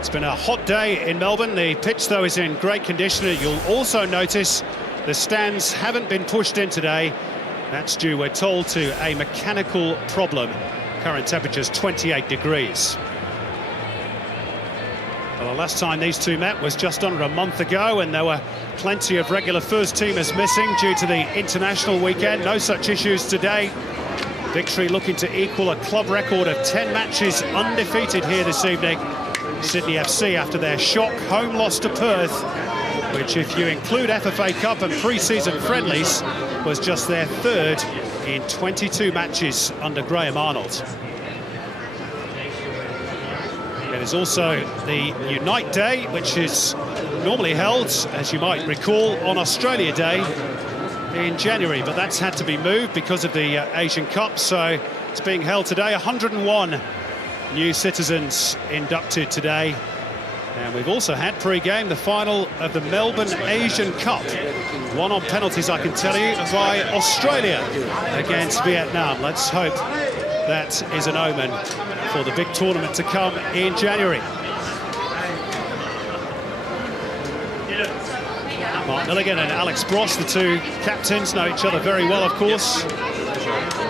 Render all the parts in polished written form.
It's been a hot day in Melbourne. The pitch, though, is in great condition. You'll also notice the stands haven't been pushed in today. That's due, we're told, to a mechanical problem. Current temperature's 28 degrees. Well, the last time these two met was just under a month ago, and there were plenty of regular first teamers missing due to the international weekend. No such issues today. Victory looking to equal a club record of 10 matches undefeated here this evening. Sydney FC, after their shock home loss to Perth, which, if you include FFA Cup and pre-season friendlies, was just their third in 22 matches under Graham Arnold. It is also the Unite Day, which is normally held, as you might recall, on Australia Day in January, but that's had to be moved because of the Asian Cup, so it's being held today. 101 new citizens inducted today, and we've also had pre-game the final of the Melbourne Asian Cup, won on penalties, I can tell you, by Australia against Vietnam. Let's hope that is an omen for the big tournament to come in January. Mark Milligan and Alex Bross, the two captains, know each other very well, of course.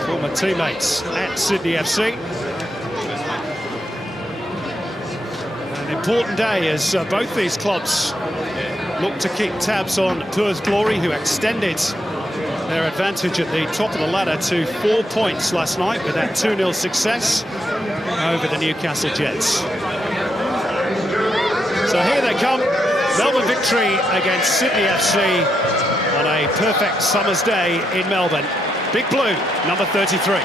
Former teammates at Sydney FC. An important day as both these clubs look to keep tabs on Perth Glory, who extended their advantage at the top of the ladder to 4 points last night with that 2-0 success over the Newcastle Jets. So here they come. Melbourne victory against Sydney FC on a perfect summer's day in Melbourne. Big Blue, number 33.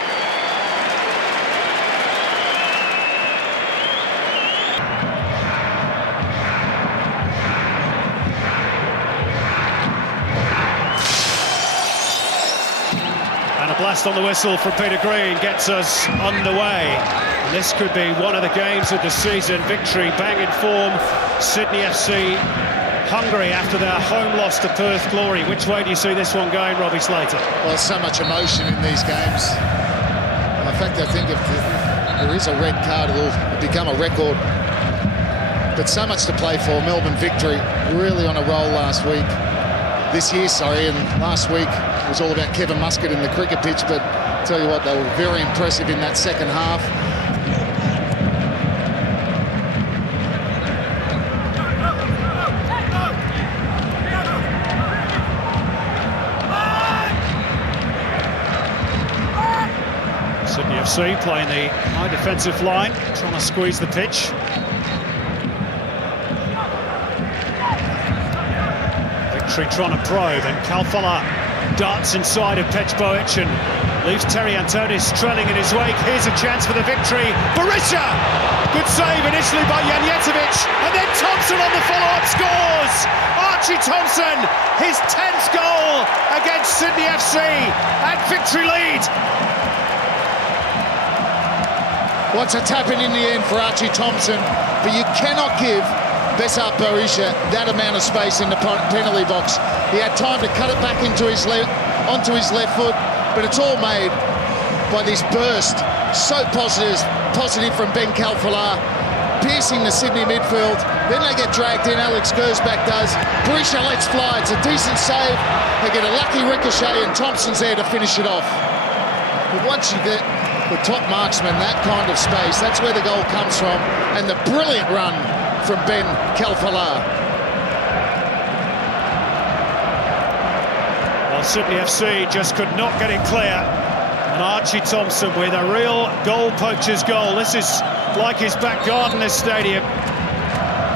And a blast on the whistle from Peter Green gets us underway. And this could be one of the games of the season. Victory, bang in form. Sydney FC hungry after their home loss to Perth Glory. Which way do you see this one going, Robbie Slater? Well, so much emotion in these games. And in fact, I think if there is a red card, it will become a record. But so much to play for. Melbourne victory, really on a roll this year, and last week it was all about Kevin Muscat in the cricket pitch, but I'll tell you what, they were very impressive in that second half. Sydney FC playing the high defensive line, trying to squeeze the pitch. Victory trying to probe, and Kalfala darts inside of Pech Boic and leaves Terry Antonis trailing in his wake. Here's a chance for the victory. Berisha! Good save initially by Janjetovic, and then Thompson on the follow-up scores! Archie Thompson, his 10th goal against Sydney FC, and victory lead. What's a tap-in the end for Archie Thompson, but you cannot give Besart Berisha that amount of space in the penalty box. He had time to cut it back onto his left foot, but it's all made by this burst. So positive from Ben Kalfala, piercing the Sydney midfield. Then they get dragged in, Alex Gersbach does. Berisha lets fly, it's a decent save. They get a lucky ricochet and Thompson's there to finish it off. But once you get the top marksman, that kind of space, that's where the goal comes from. And the brilliant run from Ben Kalfala. Well, Sydney FC just could not get it clear. And Archie Thompson with a real goal poacher's goal. This is like his back garden, this stadium.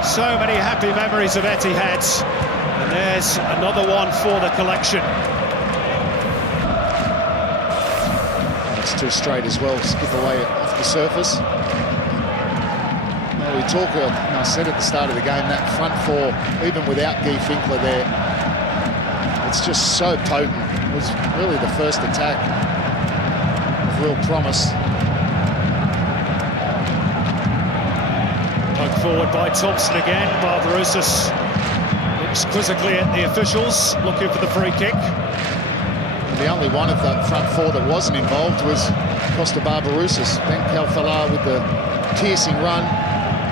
So many happy memories of Etihad. And there's another one for the collection. It's too straight as well, skip away off the surface. We talk, I said at the start of the game, that front four, even without Guy Finkler there, it's just so potent. It was really the first attack of real promise. Poked forward by Thompson again. Barbarouses looks quizzically at the officials, looking for the free kick. The only one of the front four that wasn't involved was Costa Barbarouses. Ben Kalfala with the piercing run.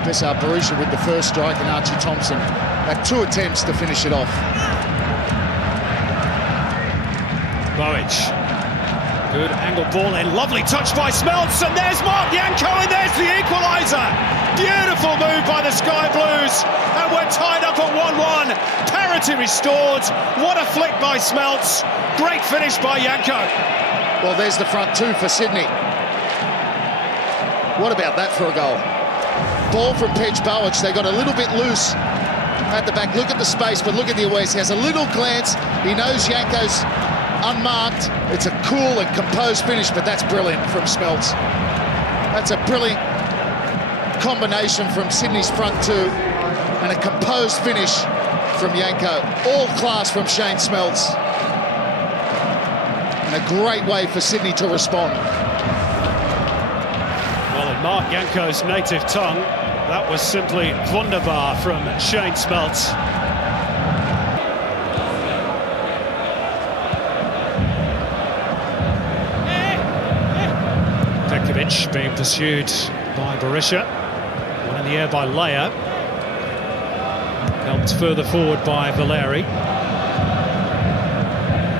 Besar Berisha with the first strike, and Archie Thompson had 2 attempts to finish it off. Bowick. Good angle ball in, lovely touch by Smeltz, and there's Mark Yanko, and there's the equaliser. Beautiful move by the Sky Blues, and we're tied up at 1-1. Parity restored. What a flick by Smeltz. Great finish by Yanko. Well, there's the front 2 for Sydney. What about that for a goal? Ball from Pedge Bowick. They got a little bit loose at the back. Look at the space, but look at the awareness. He has a little glance. He knows Yanko's unmarked. It's a cool and composed finish, but that's brilliant from Smeltz. That's a brilliant combination from Sydney's front 2 and a composed finish from Yanko. All class from Shane Smeltz. And a great way for Sydney to respond. Well, in Mark Yanko's native tongue, that was simply wunderbar from Shane Smeltz. Pekovic being pursued by Berisha. One in the air by Leia. Helped further forward by Valeri.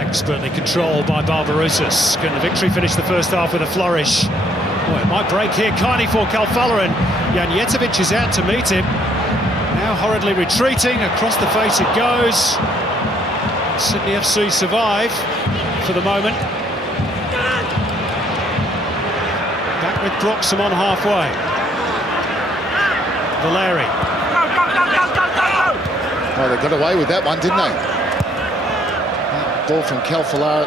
Expertly controlled by Barbarouses. Can the Victory finish the first half with a flourish? Boy, it might break here. Kindly for Kalfala, and Janjetovic is out to meet him. Now hurriedly retreating. Across the face it goes. Sydney FC survive for the moment. Back with Broxham on halfway. Valeri. Well, they got away with that one, didn't they? That ball from Kalfala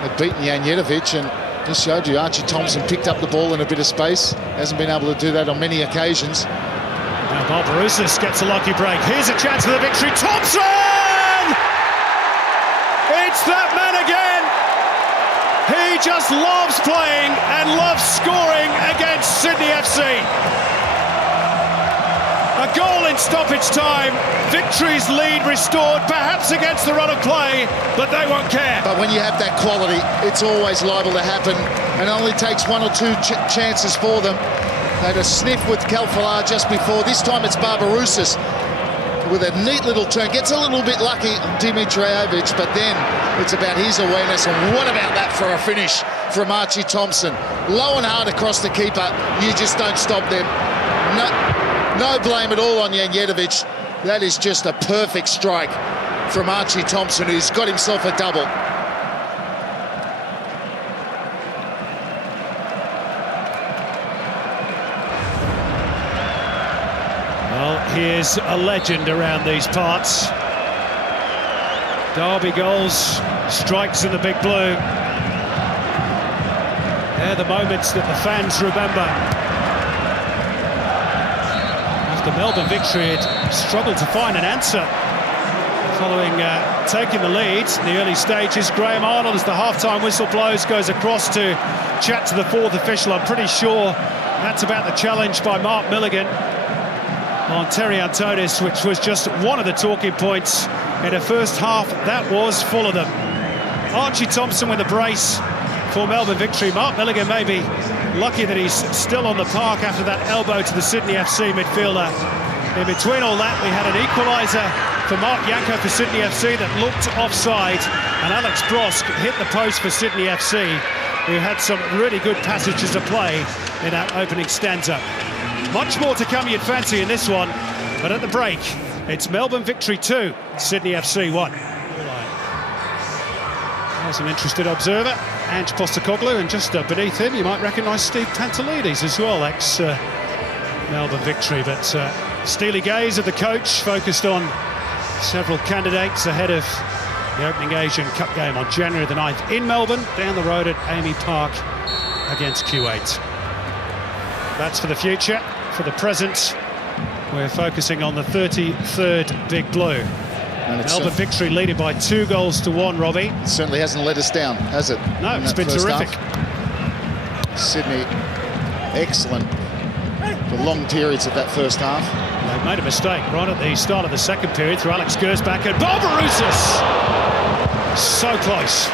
had beaten Janjetovic, and just showed you Archie Thompson picked up the ball in a bit of space. Hasn't been able to do that on many occasions. Now Barbarouses gets a lucky break. Here's a chance for the Victory. Thompson! It's that man again! He just loves playing and loves scoring against Sydney FC. A goal in stoppage time. Victory's lead restored, perhaps against the run of play, but they won't care. But when you have that quality, it's always liable to happen, and it only takes 1 or 2 chances for them. They had a sniff with Kalfala just before. This time it's Barbarouses with a neat little turn. Gets a little bit lucky, Dimitrijevic, but then it's about his awareness. And what about that for a finish from Archie Thompson? Low and hard across the keeper. You just don't stop them. No blame at all on Janjetovic. That is just a perfect strike from Archie Thompson, who's got himself a double. Well, here's a legend around these parts. Derby goals, strikes in the big blue. They're the moments that the fans remember. The Melbourne Victory had struggled to find an answer following taking the lead in the early stages. Graham Arnold, as the half-time whistle blows, goes across to chat to the 4th official. I'm pretty sure that's about the challenge by Mark Milligan on Terry Antonis, which was just one of the talking points in a first half that was full of them. Archie Thompson with a brace for Melbourne Victory. Mark Milligan maybe lucky that he's still on the park after that elbow to the Sydney FC midfielder. In between all that, we had an equaliser for Mark Yanko for Sydney FC that looked offside, and Alex Brosk hit the post for Sydney FC, who had some really good passages of play in that opening stanza. Much more to come, you'd fancy, in this one, but at the break, it's Melbourne Victory 2, Sydney FC 1. There's an interested observer, Ange Postecoglou, and just beneath him you might recognise Steve Pantelides as well, ex-Melbourne Victory. But steely gaze of the coach, focused on several candidates ahead of the opening Asian Cup game on January the 9th in Melbourne, down the road at Amy Park against Q8. That's for the future. For the present, we're focusing on the 33rd Big Blue. Melbourne Victory leading by 2-1, Robbie. It certainly hasn't let us down, has it? No, it's been terrific. Sydney, excellent for long periods of that first half. They've made a mistake right at the start of the second period through Alex Gersbach, and Barbarouses! So close.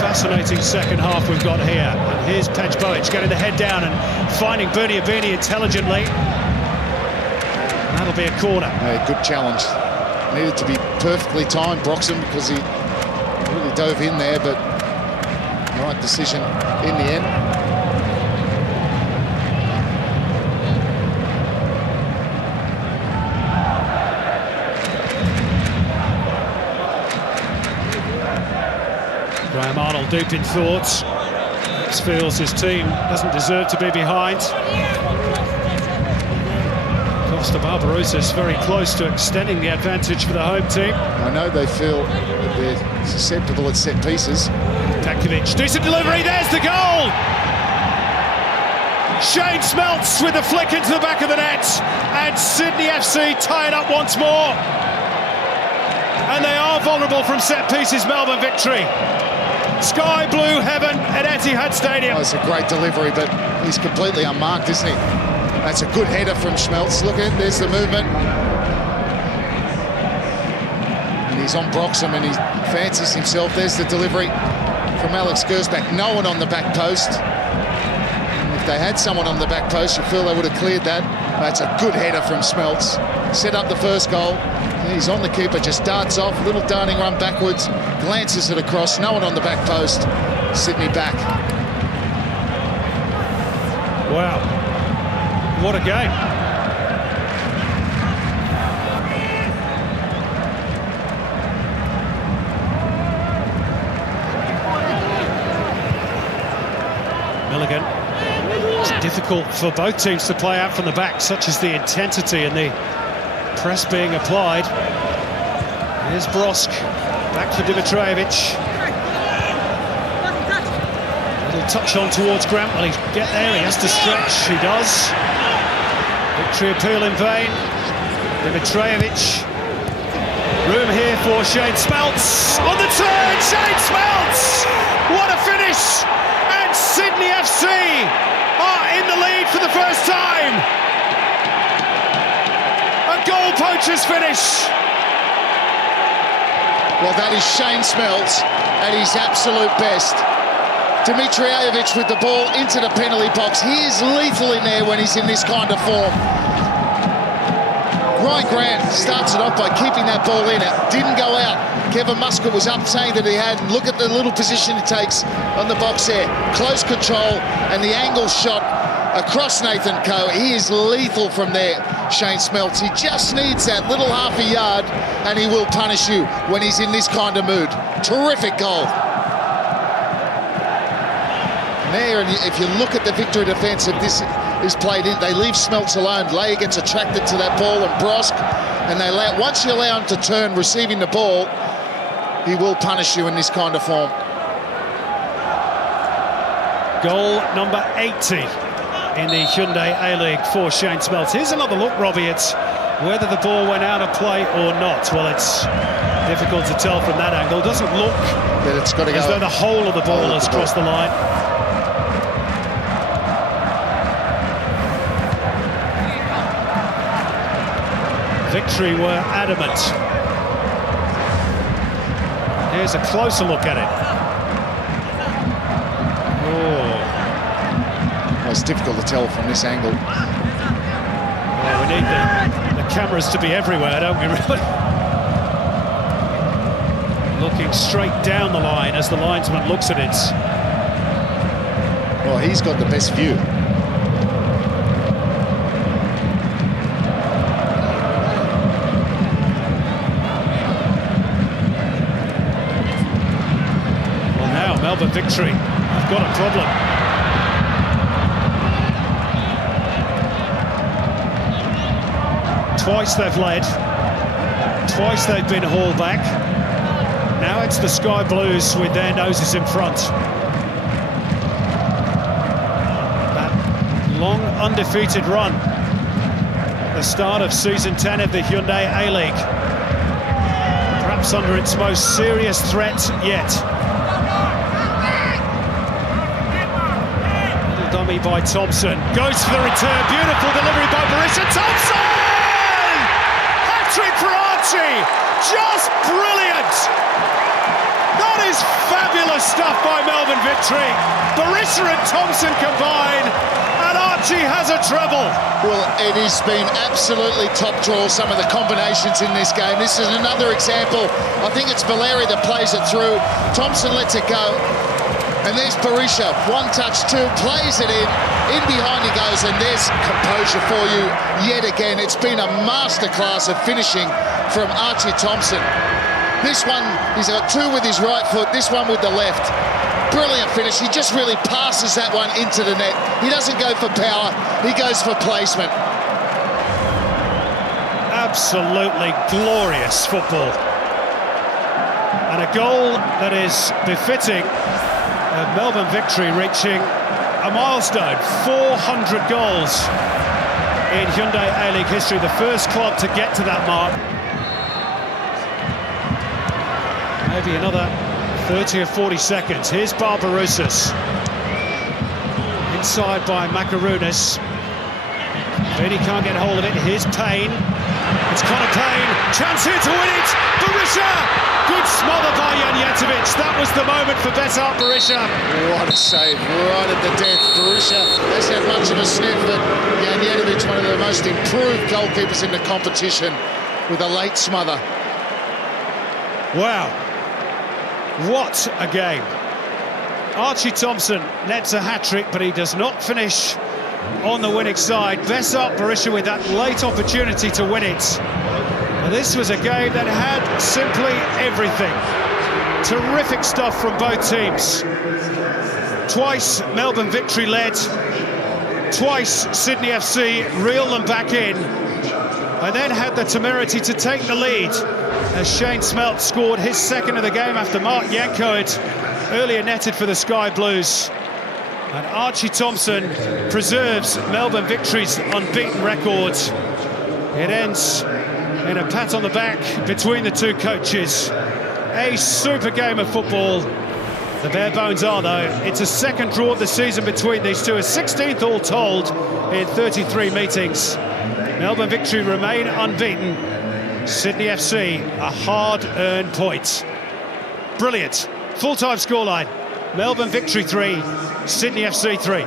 Fascinating second half we've got here. And Here's Pejbovic getting the head down and finding Berniabini intelligently. That'll be a corner. A good challenge. Needed to be perfectly timed, Broxham, because he really dove in there, but right decision in the end. Graham Arnold deep in thoughts. Feels his team doesn't deserve to be behind. Costa Barbarosa's very close to extending the advantage for the home team. I know they feel that they're susceptible at set pieces. Tankovic, decent delivery, there's the goal! Shane Smelts with the flick into the back of the net, and Sydney FC tie it up once more. And they are vulnerable from set pieces. Melbourne victory. Sky blue heaven at Etihad Stadium. Oh, it's a great delivery, but he's completely unmarked, isn't he? That's a good header from Schmelz. Look at it, there's the movement. And he's on Broxham and he fancies himself. There's the delivery from Alex Gersbach. No one on the back post. And if they had someone on the back post, you feel they would have cleared that. That's a good header from Schmelz. Set up the first goal. He's on the keeper, just darts off, little darting run backwards, glances it across, no one on the back post. Sydney back. Wow, what a game. Milligan. It's difficult for both teams to play out from the back, such as the intensity and the press being applied. Here's Brosk, back for Dimitrijevic. Little touch on towards Grant. Will he get there? He has to stretch. He does. Victory appeal in vain. Dimitrijevic. Room here for Shane Smelts. On the turn, Shane Smelts! What a finish! And Sydney FC are in the lead for the first time. Goal poacher's finish. Well, that is Shane Smelts at his absolute best. Dimitrijevic with the ball into the penalty box. He is lethal in there when he's in this kind of form. Ryan Grant starts it off by keeping that ball in. It didn't go out. Kevin Muscat was up saying that he had. Look at the little position he takes on the box there. Close control and the angle shot across Nathan Coe. He is lethal from there, Shane Smelts. He just needs that little half a yard and he will punish you when he's in this kind of mood. Terrific goal. There, and if you look at the victory defence, if this is played in, they leave Smelts alone. Leia gets attracted to that ball and Brosk, and they allow, once you allow him to turn receiving the ball, he will punish you in this kind of form. Goal number 80 in the Hyundai A-League for Shane Smelts. Here's another look, Robbie. It's whether the ball went out of play or not. Well, it's difficult to tell from that angle. Doesn't look that it's got to as go. though the whole of the ball has crossed the line. Victory were adamant. Here's a closer look at it. Well, it's difficult to tell from this angle. Well, we need the cameras to be everywhere, don't we, really? Looking straight down the line as the linesman looks at it. Well, he's got the best view. Well, now Melbourne victory. I've got a problem. Twice they've led, twice they've been hauled back. Now it's the Sky Blues with their noses in front. That long undefeated run at the start of season 10 of the Hyundai A-League, perhaps under its most serious threat yet. Little dummy by Thompson, goes for the return, beautiful delivery by Berisha Thompson! Hat-trick for Archie, just brilliant! That is fabulous stuff by Melbourne Victory. Berisha and Thompson combine, and Archie has a treble. Well, it has been absolutely top draw, some of the combinations in this game. This is another example. I think it's Valeri that plays it through. Thompson lets it go. And there's Berisha, one touch, two, plays it in behind he goes, and there's composure for you yet again. It's been a masterclass of finishing from Archie Thompson. This one, he's got two with his right foot, this one with the left. Brilliant finish. He just really passes that one into the net. He doesn't go for power, he goes for placement. Absolutely glorious football. And a goal that is befitting Melbourne Victory, reaching a milestone, 400 goals in Hyundai A-League history, the first club to get to that mark. Maybe another 30 or 40 seconds. Here's Barbarouses. Inside by Macaronis. Vinny can't get hold of it. Here's Payne. It's Connor Payne. Chance here to win it. Berisha! Good smother by Janjetovic. That was the moment for Besart Berisha. What a save, right at the death. Berisha hasn't had much of a sniff, but Janjetovic, one of the most improved goalkeepers in the competition, with a late smother. Wow. What a game. Archie Thompson nets a hat-trick, but he does not finish on the winning side. Besart Berisha with that late opportunity to win it. And this was a game that had simply everything. Terrific stuff from both teams. Twice Melbourne Victory led. Twice Sydney FC reeled them back in. And then had the temerity to take the lead as Shane Smelt scored his second of the game after Mark Yanko had earlier netted for the Sky Blues. And Archie Thompson preserves Melbourne Victory's unbeaten record. It ends in a pat on the back between the two coaches. A super game of football. The bare bones are, though, it's a second draw of the season between these two, a 16th all told in 33 meetings. Melbourne Victory remain unbeaten. Sydney FC, a hard-earned point. Brilliant. Full-time scoreline. Melbourne Victory 3, Sydney FC 3.